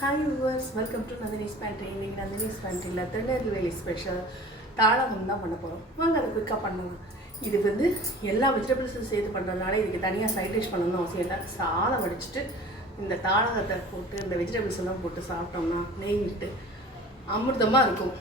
Hi yours welcome to Nandini's pantry இன்னைக்கு நந்தினிஸ் பேண்ட்ரியில் Tirunelveli special தாளகம் தான் பண்ண போகிறோம் வாங்க அதை குயிக்காக பண்ணுவோம். இது வந்து எல்லா வெஜிடபிள்ஸும் சேர்த்து பண்ணுறதுனால இதுக்கு தனியாக சைட் டிஷ் பண்ணணும்னு அவசியம் இல்லை. சாதம் வடிச்சிட்டு இந்த தாளகத்தை போட்டு இந்த வெஜிடபிள்ஸ் எல்லாம் போட்டு சாப்பிட்டோம்னா நெய் விட்டு அமிர்தமாக இருக்கும்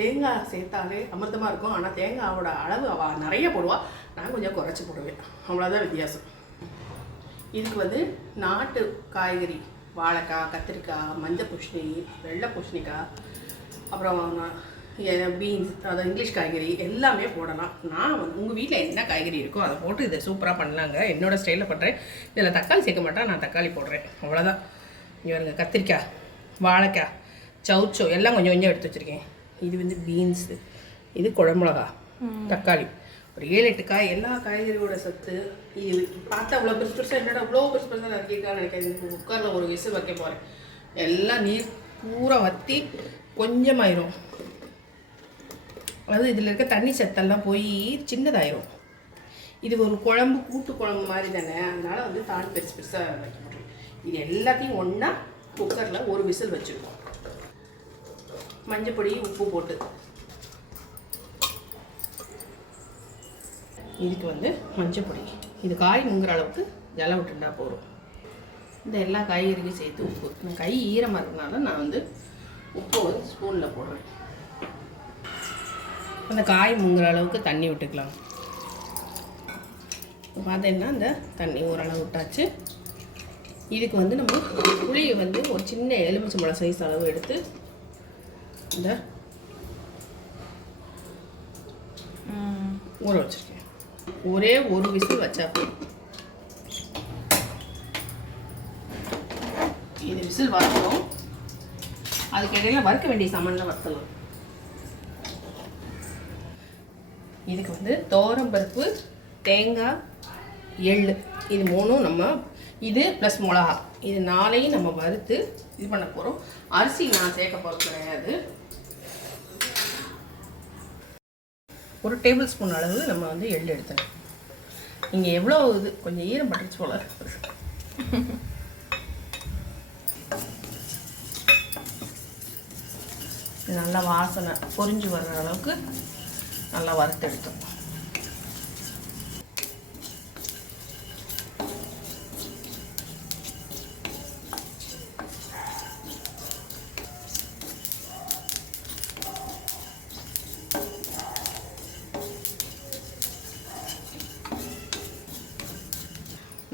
தேங்காய் சேர்த்தாலே அமிர்தமாக இருக்கும். ஆனால் தேங்காயோட அளவு அவள் நிறைய போடுவா. நான் கொஞ்சம் குறைச்சி போடுவேன். அவ்வளோதான் வித்தியாசம். இதுக்கு வந்து நாட்டு காய்கறி வாழைக்காய் கத்திரிக்காய் மஞ்சள் பூசணி வெள்ளை பூசணிக்காய் அப்புறம் பீன்ஸ் அதாவது இங்கிலீஷ் காய்கறி எல்லாமே போடலாம். நான் வந்து உங்கள் வீட்டில் என்ன காய்கறி இருக்கோ அதை போட்டு இதை சூப்பராக பண்ணலாங்க. என்னோட ஸ்டைலில் பண்ணுறேன் இதில் தக்காளி சேர்க்க மாட்டேன் நான் தக்காளி போடுறேன். அவ்வளோதான் இங்கே வருங்க கத்திரிக்காய் வாழைக்காய் சவுச்சோ எல்லாம் கொஞ்சம் கொஞ்சம் எடுத்து வச்சுருக்கேன். இது வந்து பீன்ஸு இது குழம்புலகா தக்காளி. ஒரு ஏழு எட்டு காய் எல்லா காய்கறியோட சத்து இது பார்த்தா அவ்வளோ பெருசு பெருசாக என்னடா அவ்வளோ பெருசு பெருசாக இருக்கீங்கன்னு நினைக்காது குக்கரில் ஒரு விசில் வைக்க போகிறேன் எல்லாம் நீர் பூரா வற்றி கொஞ்சமாயிரும். அதாவது இதில் இருக்க தண்ணி சத்தெல்லாம் போய் சின்னதாயிரும். இது ஒரு குழம்பு கூட்டு குழம்பு மாதிரி தானே. அதனால் வந்து தான் பெருசு பெருசாக வைக்க முடியும். இது எல்லாத்தையும் ஒன்றா குக்கரில் ஒரு விசில் வச்சுருக்கோம். மஞ்சப்பொடி உப்பு போட்டு. இதுக்கு வந்து மஞ்சள் பொடி. இது காய் முங்குற அளவுக்கு ஜலம் விட்டுட்டா போதும். இந்த எல்லா காய்கறிக்கும் சேர்த்து உப்பு. நான் கை ஈரமாக இருக்கனால நான் வந்து உப்பு வந்து ஸ்பூனில் போடுறேன். அந்த காய் முங்குற அளவுக்கு தண்ணி விட்டுக்கலாம். இப்போ பார்த்தீங்கன்னா இந்த தண்ணி ஓரளவு விட்டாச்சு. இதுக்கு வந்து நம்ம புளியை வந்து ஒரு சின்ன எலுமிச்சம்பழம் சைஸ் அளவு எடுத்து இந்த ஊற வச்சிருக்கேன். ஒரே ஒரு விசில் வச்சா போதும். இது விசில் வரணும் அதுக்கு இடையில வறுக்க வேண்டிய சாமான்ல வறுத்தலாம் இதுக்கு வந்து பருப்பு தேங்காய் எள் இது மூணும் நம்ம இது ப்ளஸ் மிளகா. இது நாளையும் நம்ம வறுத்து இது பண்ண போகிறோம் அரிசி நான் சேர்க்க போகிறது கிடையாது. ஒரு டேபிள் ஸ்பூன் அளவு நம்ம வந்து எள்ளு எடுத்துக்கணும் இங்கே எவ்வளோ இது கொஞ்சம் ஈரம் பட்டுச்சு போல. நல்லா வாசனை பொறிஞ்சு வர்ற அளவுக்கு நல்லா வறுத்தெடுத்தோம்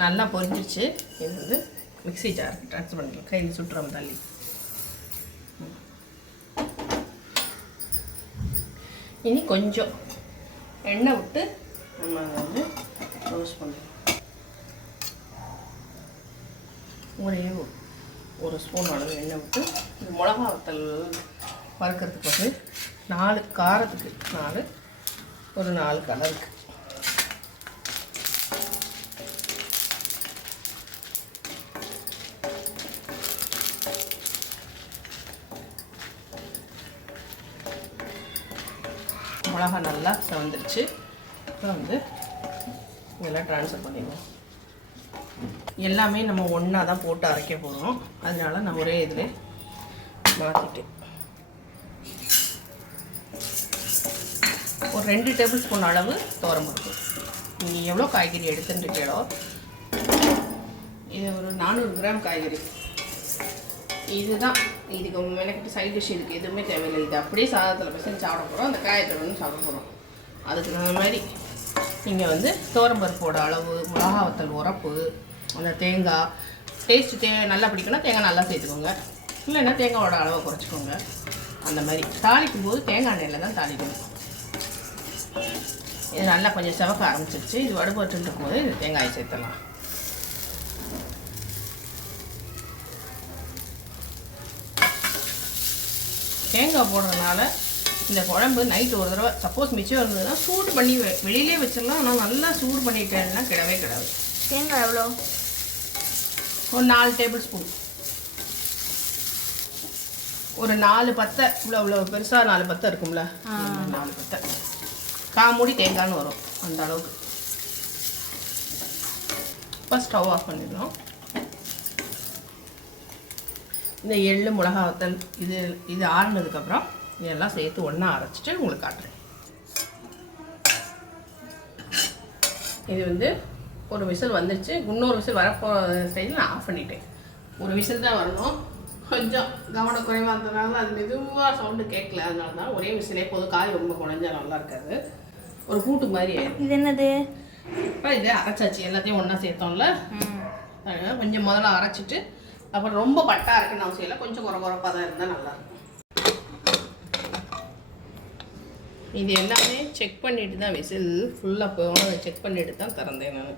நல்லா பொரிஞ்சிருச்சு. இது வந்து மிக்ஸி ஜார் ட்ரான்ஸ்ஃபர் பண்ணிக்கலாம். கையில் சுட்டுறோம் தள்ளி இனி கொஞ்சம் எண்ணெய் விட்டு நம்ம அதை வந்து ரோஸ்ட் பண்ணுவோம் ஒரே ஒரு- ஒரு ஸ்பூன் அளவு எண்ணெய் விட்டு இந்த மிளகா வத்தல் வறுக்கிறதுக்கு வந்து நாலு காரத்துக்கு நாலு ஒரு நாலு கலருக்கு. மிளகா நல்லா செவந்துருச்சு. இப்போ வந்து இதெல்லாம் ட்ரான்ஸ்ஃபர் பண்ணிடுவோம். எல்லாமே நம்ம ஒன்றா தான் போட்டு அரைக்க போகிறோம் அதனால நான் ஒரே இதில் மாற்றிட்டு ஒரு ரெண்டு டேபிள் ஸ்பூன் அளவு பருப்பு. நீங்கள் எவ்வளோ காய்கறி எடுத்துட்டுருக்கீங்களோ இது ஒரு நானூறு கிராம் காய்கறி. இதுதான். இதுக்கு மெனக்கிட்டு சைட் டிஷ் இதுக்கு எதுவுமே தேவையில்லை. இது அப்படியே சாதத்தில் பசங்க சாப்பிட போகிறோம் அந்த காயத்தில் வந்து சாப்பிட போகிறோம் அதுக்கு தகுந்த மாதிரி நீங்கள் வந்து பருப்போட அளவு மிளகா வத்தல் உரப்பு அந்த தேங்காய். டேஸ்ட்டு தே நல்லா பிடிக்குன்னா தேங்காய் நல்லா சேர்த்துக்கோங்க. இல்லைன்னா தேங்காயோட அளவை குறைச்சிக்கோங்க. அந்த மாதிரி. தாளிக்கும் போது தேங்காய் எண்ணெயில் தான் தாளிக்கணும். இது நல்லா கொஞ்சம் செவக்க ஆரம்பிச்சிருச்சு. இது வடுபட்டுருக்கும் போது இது தேங்காயை சேர்த்தலாம் தேங்காய் போடுறதுனால இந்த குழம்பு நைட்டு ஒரு தடவை சப்போஸ் மிச்சம் இருந்ததுன்னா சூடு பண்ணி வெளியிலே வச்சிடலாம். ஆனால் நல்லா சூடு பண்ணிட்டேன்னா கிடவே கிடாது தேங்காய் எவ்வளோ? ஒரு நாலு டேபிள் ஸ்பூன் ஒரு நாலு பத்தை இவ்வளோ இவ்வளோ பெருசாக நாலு பத்தை இருக்கும்ல? நாலு பத்தை. காமூடி தேங்காய்னு வரும் அந்த அளவுக்கு. இப்போ ஸ்டவ் ஆஃப் பண்ணிடலாம். இந்த எள்ளு மிளகா வத்தல் இது இது ஆறுனதுக்கப்புறம் இதெல்லாம் சேர்த்து ஒன்றா அரைச்சிட்டு உங்களுக்கு காட்டுறேன். இது வந்து ஒரு விசில் வந்துருச்சு. இன்னொரு விசில் வரப்போ ஸ்டைலில் நான் ஆஃப் பண்ணிட்டேன். ஒரு விசில் தான் வரணும். கொஞ்சம் கவனம் குறைவாக இருந்ததுனால அது மெதுவாக சவுண்டு கேட்கல. அதனால தான் ஒரே விசிலே போதும் காய் ரொம்ப குழஞ்சா நல்லா இருக்காது. ஒரு கூட்டு மாதிரி இது என்னது? இப்போ இது அரைச்சாச்சு. எல்லாத்தையும் ஒன்றா சேர்த்தோம்ல. கொஞ்சம் முதல்ல அரைச்சிட்டு அப்புறம் ரொம்ப பட்டா இருக்குன்னு அவசியம் இல்லை. கொஞ்சம் குறை குறைப்பாக தான் இருந்தால் நல்லாயிருக்கும். இது எல்லாமே செக் பண்ணிட்டு தான் விசில் ஃபுல்லாக போகணும் செக் பண்ணிட்டு தான் திறந்தேன் நான்.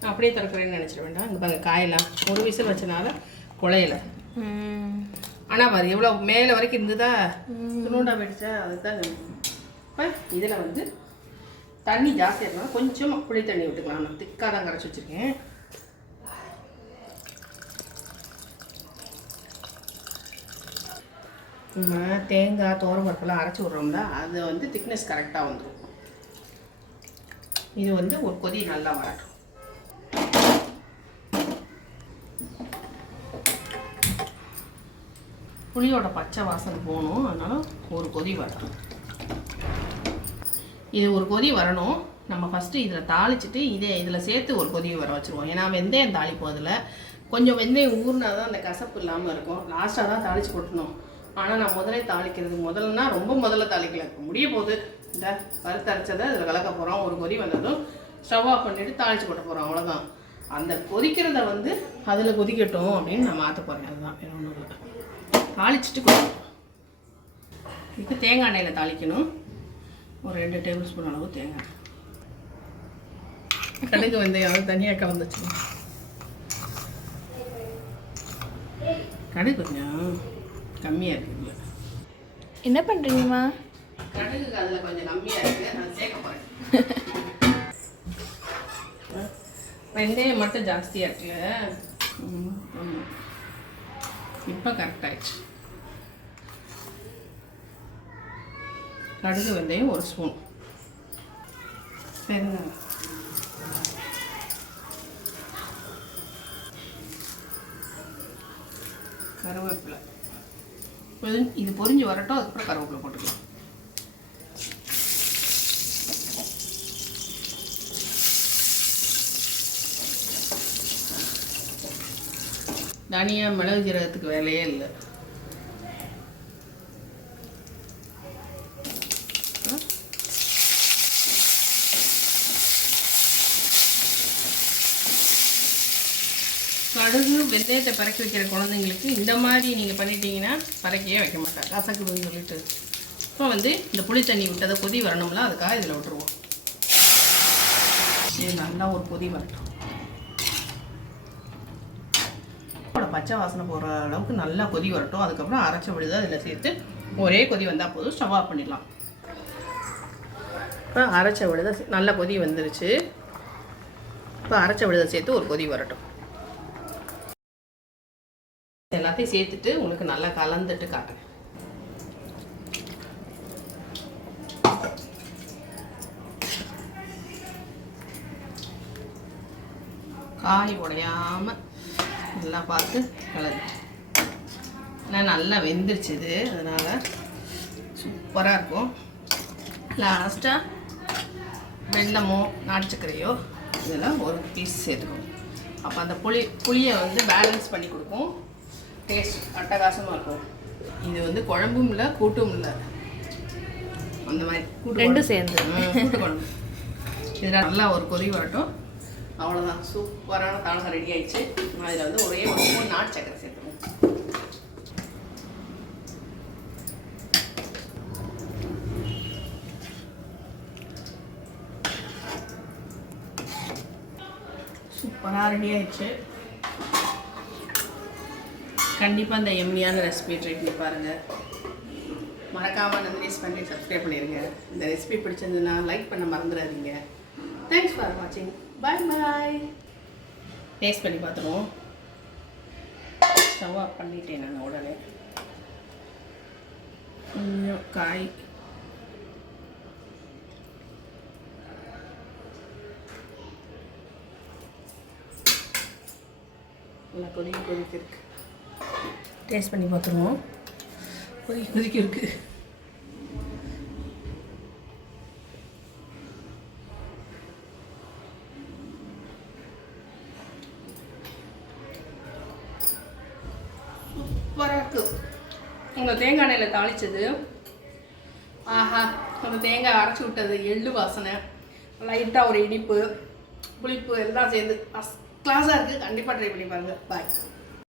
நான் அப்படியே திறக்கிறேன்னு நினச்சிட வேண்டாம். இங்கே பாருங்க காயெல்லாம் ஒரு விசில் வச்சனால குழையல. ஆனால் பாரு எவ்வளோ மேலே வரைக்கும் இருந்ததா? துணுண்டா போயிடுச்சா? அதுதான் இப்போ இதில் வந்து தண்ணி ஜாஸ்தியாக இருந்தாலும் கொஞ்சம் புளி தண்ணி விட்டுக்கலாம். நான் திக்காக தான் கரைச்சி வச்சுருக்கேன். நம்ம தேங்காய் தோரம்பருப்பெல்லாம் அரைச்சி விட்றோம்ல அது வந்து திக்னஸ் கரெக்டாக வந்துடும் இது வந்து ஒரு கொதி நல்லா வரட்டும். புளியோட பச்சை வாசனை போகணும். அதனால் ஒரு கொதி வரட்டும். இது ஒரு கொதி வரணும். நம்ம ஃபஸ்ட்டு இதில் தாளிச்சிட்டு இதே இதில் சேர்த்து ஒரு கொதி வர வச்சுருவோம். ஏன்னா வெந்தயம் தாளிப்போம் அதில். கொஞ்சம் வெந்தயம் ஊறினா தான் அந்த கசப்பு இல்லாமல் இருக்கும். லாஸ்ட்டாக தான் தாளித்து கொட்டணும். ஆனால் நான் முதலே தாளிக்கிறது. முதல்னா ரொம்ப முதல்ல தாளிக்கல. முடிய போகுது இந்த வறுத்தரைச்சதை அதில் கலக்க போகிறோம் ஒரு கொதி வந்ததும் ஸ்டவ் ஆஃப் பண்ணிவிட்டு தாளித்து போட்டு போகிறோம் அவ்வளோதான் அந்த கொதிக்கிறத வந்து அதில் கொதிக்கட்டும் அப்படின்னு நான் மாற்ற போகிறேன் அதுதான் வேறு ஒன்றும் இல்லை. தாளிச்சிட்டு கொட்டணும் இதுக்கு தேங்காய் எண்ணெயில் தாளிக்கணும். ஒரு ரெண்டு டேபிள் ஸ்பூன் அளவு தேங்காய் கடுகு வெந்தயம் தனியாக கலந்துச்சு கடுகு கொஞ்சம் கம்மியாக இருக்குங்க என்ன பண்ணுறீங்கம்மா கடுகு அதில் கொஞ்சம் கம்மியாக இருக்குது நான் சேர்க்க போகிறேன் வெந்தயம் மட்டும் ஜாஸ்தியாக இருக்குல்ல. இப்போ கரெக்டாகிடுச்சு கடுகு வெந்தயம் ஒரு ஸ்பூன் பெருங்காயம். கருவேப்பிலை. இது பொரிஞ்சு வரட்டும் அதுக்கப்புறம் கருவேப்பிலை போட்டுக்கலாம். தனியாக மிளகு ஜீரகத்துக்கு வேலையே இல்லை. கடுகு வெந்தயத்தை பறக்க வைக்கிற குழந்தைங்களுக்கு இந்த மாதிரி நீங்கள் பண்ணிட்டீங்கன்னா பறக்கையே வைக்க மாட்டாங்க. கசக்குதுன்னு சொல்லிட்டு. இப்போ வந்து இந்த புளி தண்ணி விட்டதை கொதி வரணும்ல அதுக்காக இதில் விட்டுருவோம். இது நல்லா ஒரு கொதி வரட்டும். இதோட பச்சை வாசனை போகிற அளவுக்கு நல்லா கொதி வரட்டும். அதுக்கப்புறம் அரைச்ச விழுது அதில் சேர்த்து ஒரே கொதி வந்தால் போதும். ஸ்டவ் ஆஃப் பண்ணிடலாம். இப்போ அரைச்ச விழுத நல்லா கொதி வந்துருச்சு. இப்போ அரைச்ச விழுதை சேர்த்து ஒரு கொதி வரட்டும். எல்லாத்தையும் சேர்த்துட்டு உங்களுக்கு நல்லா கலந்துட்டு காட்டுறேன். காய் உடையாம நல்லா பார்த்து கலந்து. ஆனால் நல்லா வெந்துருச்சு இது அதனால் சூப்பராக இருக்கும். லாஸ்ட்டாக வெள்ளமோ நாட்டு இதெல்லாம் ஒரு பீஸ் சேர்த்துக்கணும். அப்போ அந்த புளி புளியை வந்து பேலன்ஸ் பண்ணி கொடுக்கும். டேஸ்ட் அட்டகாசமாக இருக்கும் இது வந்து குழம்பும் இல்லை கூட்டும் இல்லை. அந்த மாதிரி கூட்டு ரெண்டும். சேர்ந்து. கூட்டு குழம்பு. இதில் நல்லா ஒரு கொதி வரட்டும். அவ்வளோதான் சூப்பரான தாளகம் ரெடி ஆயிடுச்சு. நான் இதில் வந்து ஒரே ஒரு ஸ்பூன் நாட்டு சக்கரை சேர்த்துருவேன் சூப்பராக ரெடி ஆயிடுச்சு. கண்டிப்பாக இந்த எம்மியான ரெசிபி ட்ரை பண்ணி பாருங்கள் மறக்காமல் நந்தினிஸ் பண்ணி சப்ஸ்கிரைப் பண்ணிடுங்க இந்த ரெசிபி பிடிச்சிருந்ததுன்னா லைக் பண்ண மறந்துடாதீங்க. தேங்க்ஸ் ஃபார் வாட்சிங் பாய் பாய் டேஸ்ட் பண்ணி பார்த்துருவோம். ஸ்டவ் ஆஃப் பண்ணிட்டேன் நான் உடனே. கொஞ்சம் காய். நல்லா கொதிக்க கொதித்திருக்கு டேஸ்ட் பண்ணி பார்த்துருவோம். ஒரு கொதிக்க இருக்குது சூப்பராக இருக்குது உங்கள் தேங்காய் எண்ணெயில் தாளித்தது ஆஹா அந்த தேங்காய் அரைச்சி விட்டது எள்ளு வாசனை லைட்டாக ஒரு இனிப்பு புளிப்பு எல்லாம் சேர்ந்து ஃபஸ்ட் கிளாஸாக இருக்குது கண்டிப்பாக ட்ரை பண்ணி பாருங்கள் பாய்